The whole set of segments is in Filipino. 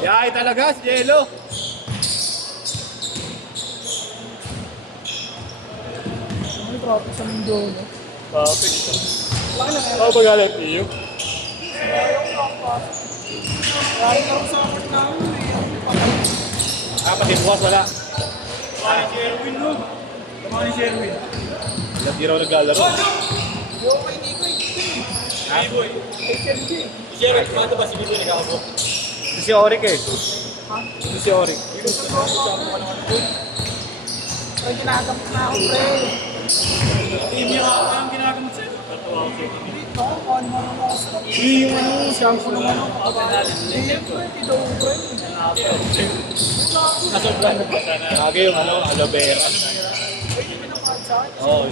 Yay talaga si Jello. May traffic sa mundo, no? Traffic. Ako ba galit iyo? Kaya lang sa akin namin eh. Pati bukas wala. Kamani si Erwin, no? Kamani si Erwin. Ilang di raw naglalaro. Yo, kay Nico, Ha? HMG. Si Eric, paano ba si Nico nagkakabo? Ito si Oric eh. Ha? Ito si Oric. Ay, ginagamit na ako, pre. Hindi ako ang ginagamit sa'yo. Dito, kung ano mo ako. Yung ano, Samsung Ano mo ako ba? Siyempre, dito, pre. nasobrahan na pa sana. Lagi yung ano, aloe vera. Ay, hindi pinapahal sa akin. Oo.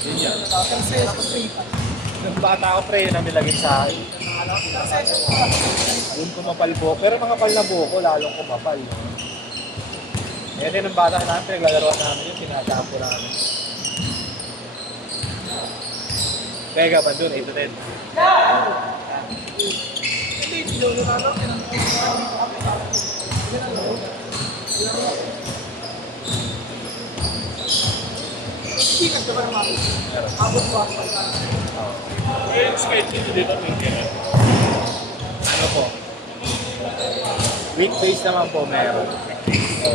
Yun yan. Kasi ako, pre. Nung bata ako pre, yun ang nilagay sa akin. Kasi ako, Doon kumapal po. Pero mga pal na buko, lalong kumapal. Yan din ang bata namin, pinaglalaroan namin yun, pinatapo namin. Kaya ka pa doon, 8 to 10. hindi, dito, lalo, hindi ka ba naman? Abot ko ako. Well, schedule dito weekend. Ano po? Weekdays naman po meron. So,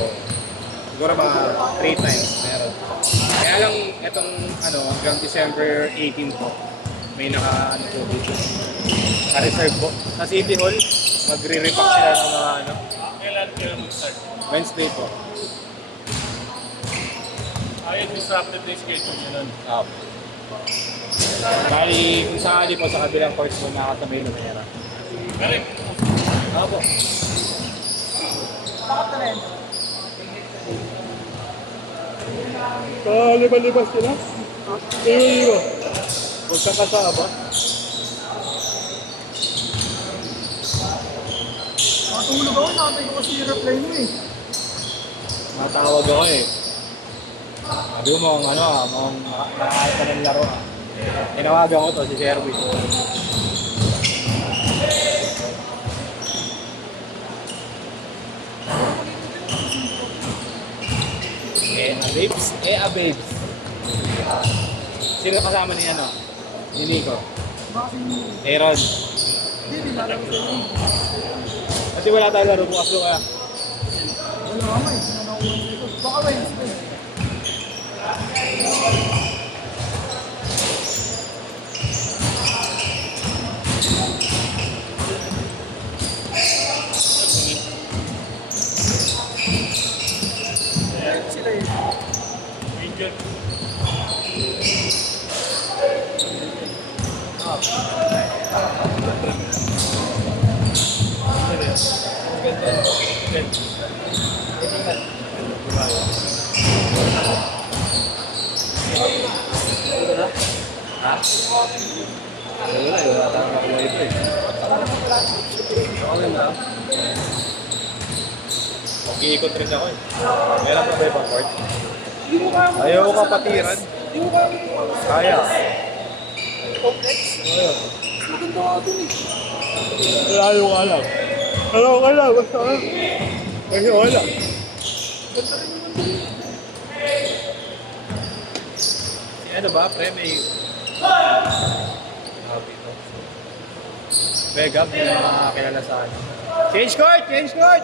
siguro mga 3 times meron. Kaya lang itong ano, hanggang December 18 po, may naka ano po dito. Naka-reserve po. Sa City Hall, magre-repack sila ng mga ano. Kailan kayo mag-start? Wednesday po. Ay, disrupted na yung schedule nyo nun. Bali, kung sakali po sa kabilang course po nakatamay Lumera. Correct. Opo. Bakit na rin? Liba-libas sila? Iwa-iwa. Huwag ka kasama. Matulog ako, nakatay ko kasi yung reply mo eh. Natawag ako eh. Sabi mo ang ano nakakaya ka ng laro ah. Tinawagan ko to si Sherwin. na babes. Babes. Sino kasama ni ano? Ni Nico? Bakit hindi? Aaron. Nilalaro sa inyo. Kasi wala tayo laro bukas doon kaya. Wala ka may. Baka Wednesday. Sila eh. Wala tayong makuha ito eh. Okay na. Mag-iikot rin ako eh. Meron pa ba ibang court? Hindi mo kaya Ayaw ko kapatiran. Hindi mo kaya Kaya. complex. Ayaw. Maganda nga dun eh. Lalo ka lang. Lalo ka lang. Basta ka. Kasi wala. Ganda rin naman dun eh. Si ano ba, pre, may... Happy to. Vega, may mga kilala sa ano. Change court! Change court!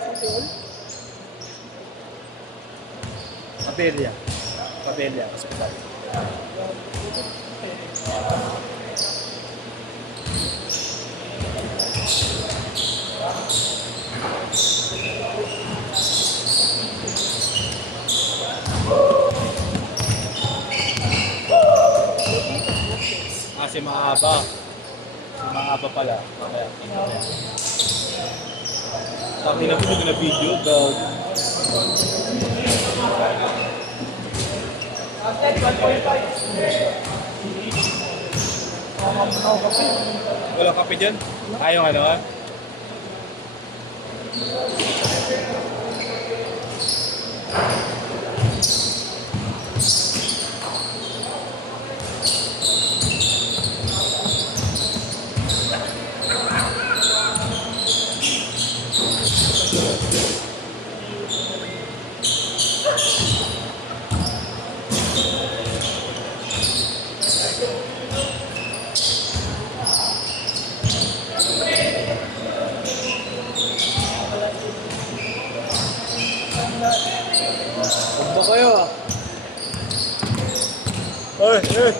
Papelia. Papelia, hospital. Si Mahaba. Si Mahaba pala. Mamaya, mamaya. Taki na po na video, dog. Walang kape dyan? Ayaw ano ah? Huwag kayo ah. Oy, oy.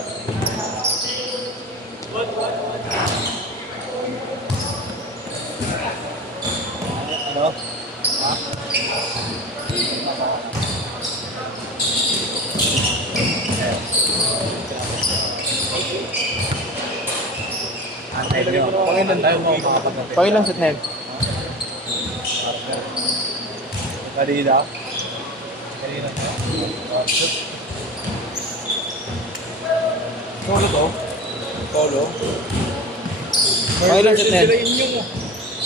Ano? Ha? Antay nyo. Pangilan tayo mga makapagpapit. Pangilang set na yun? Kanina? Kanina pa? Solo to? Polo? Pangilang set na yun? Sila inyong mo.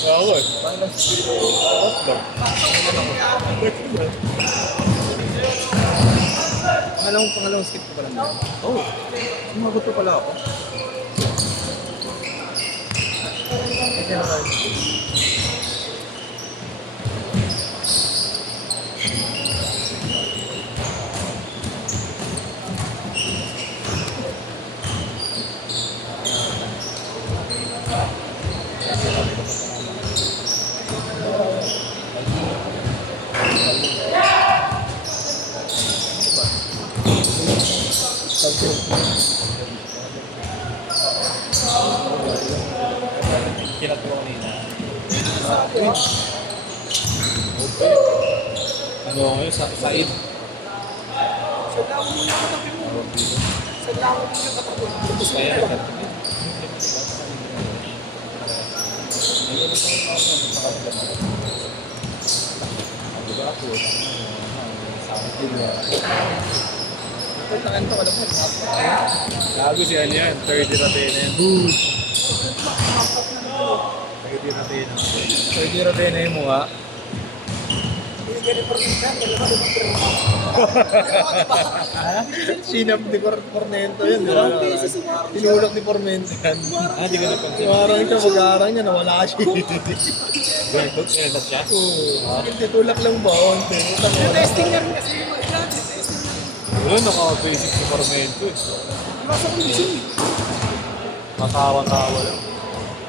Oo eh. Pangilang set na Tatlo. Pangalawang skip ko pa lang. Oo. Sumagot ko pala ako. Ito naman. Kinat mo kanina. Ano ngayon? Said? Sadya mo muna katabi mo. Sadya mo muna katabi mo. Kaya. Pagkakan to, alam mo. Gago si ano yan? 30 na tayo na yan. 30 na tayo na. 30 na tayo na yung mukha. Sinap ni Pormento yun, di ba? Tinulak ni Pormento yan. Di ko napansin. Parang siya, mag-aarang niya, nawala siya. Gantot siya? Oo. Hindi, tulak lang ba? Onte. Testing niya rin kasi yung mga testing niya. Wala, naka-basic si Carmento eh. Wala sa kondisyon eh. Matawa-tawa lang.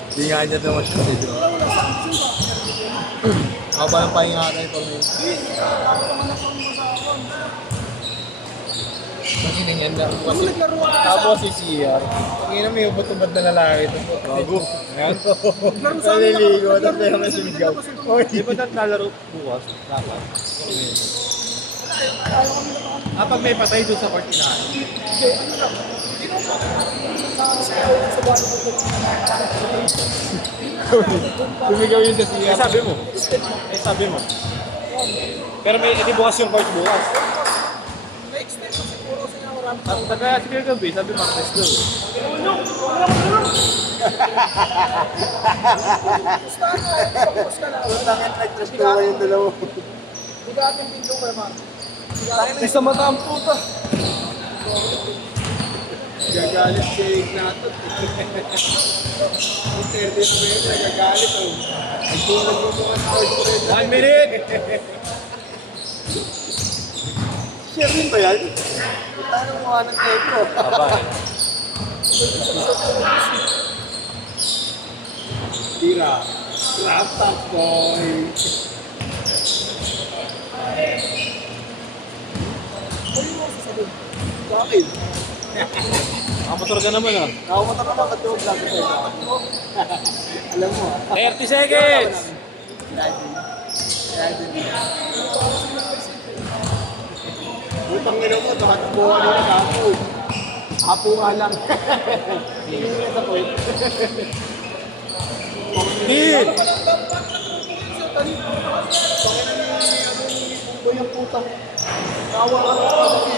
Hindi nga niya naman siya. Di ba? Wala sa kondisyon ba? Haba ng pahinga ka tayo pag may... Hindi, nakakatawa naman ako sa akin. Pagkinin yan lang. Nung naglaro ako sa Tapos si CR. Ngayon may ubot-ubot na lalaki ito. Bago. Ayan. naglaro sa amin. Naliligo. Naglaro Tapos may kami mga sa sumigaw. labas ito. Di ba naglalaro bukas? Dapat. Ayaw kami na baka. Pag may patay doon sa court inaano. Hindi, ano lang. Hindi na sasayaw sa bahay ko. Sumigaw yun sa CR. Eh sabi mo. Eh sabi mo. Pero may edi bukas yung court bukas. Na-extend ko siguro sa inyo marami. At nagkaya sige gabi, sabi mo, let's go. Basta na, focus ka na. Tangin nag-trust ko yung dalawa. Bigatin din yung kaya Isa mata ang puta. Gagalit si Ignato. Ang 30 minutes, nagagalit. Ay, tulad mo mga sports. 1 minute! Share rin ba yan? Punta ng mukha ng Eko. Aba. Tira. Raptak boy. Ano yung sasabihin? Bakit? Nakamotor ka naman ah. Nakamuta ka mga katuwag lang ito. Alam mo. 30 seconds! Butang nila mo, nakatakbuhan nila kapo. Apo nga lang. Hindi nila sa point. Hit! Yung putang. Kawa ka lang.